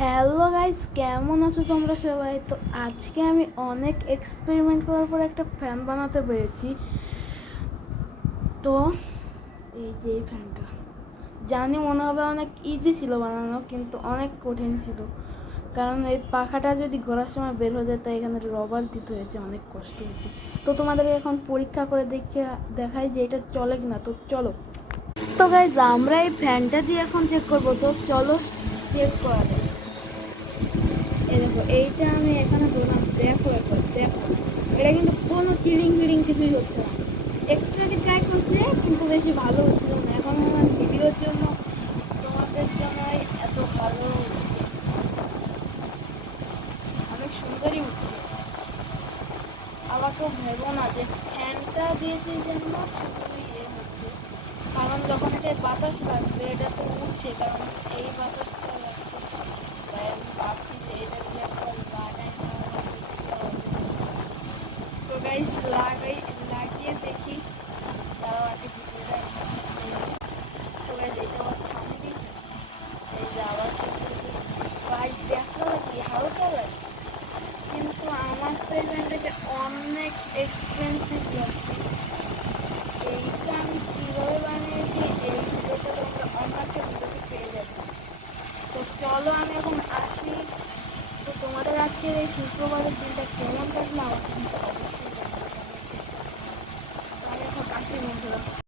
Hello guys, কেমন আছো তোমরা সবাই? তো আজকে আমি অনেক এক্সপেরিমেন্ট করার পর একটা ফ্যান বানাতে পেরেছি। তো এই যে এই ফ্যানটা, জানি মনে হবে অনেক ইজি ছিল বানানো, কিন্তু অনেক কঠিন ছিল। কারণ এই পাখাটা যদি ঘোরার সময় বের হয়ে যায়, তাই এখানে রবার দিতে হয়েছে, অনেক কষ্ট হয়েছে। তো তোমাদের এখন পরীক্ষা করে দেখাই যে এটা চলে কিনা। তো চলো। তো গাইস, আমরা এই ফ্যানটা দিয়ে এখন চেক করবো। তো চলো চেক করা যায়। এই দেখো, এইটা আমি এখানে ধরলাম, দেখো একবার দেখো, এটা কিন্তু কোনো চিড়িং ফিড়িং কিছুই হচ্ছে না। একটু আগে ট্রাই করছে, কিন্তু বেশি ভালো হচ্ছিল না। এখন আমার ভিডিওর জন্য, তোমাদের জন্যই এত ভালো হচ্ছে, অনেক সুন্দরই হচ্ছে। আবার তো ভেবো না যে ফ্যানটা দিয়েছে জন্য শুধুই হচ্ছে, কারণ যখন এটা বাতাস লাগবে, এটা তো উঠছে, কারণ এই বাতাসটা লাগছে। তাই আমি ভাবছি যে এটা দিয়ে একবার লাগাই না হবে। তো গাইস, লাগিয়ে দেখি। তারাও আগে ভিডিওটা তো গাইস, এটা আবার থামবি। এই যে আওয়াজ ভাই, দেখো কি হালকা লাগে, কিন্তু আমার প্রেজেন্ট এটা অনেক এক্সপেন্সিভ লাগছে। এইটা আমি কীভাবে বানিয়েছি, এই ভিডিওটা তোমরা অন্য একটা ভিডিওতে পেয়ে যাবে। তো চলো আমি এখন আসি। তো তোমাদের আজকের এই শুক্রবারের দিনটা কেমন কাটলো আমার কিন্তু অবশ্যই জানাবে। আমি এখন আসি বন্ধুরা।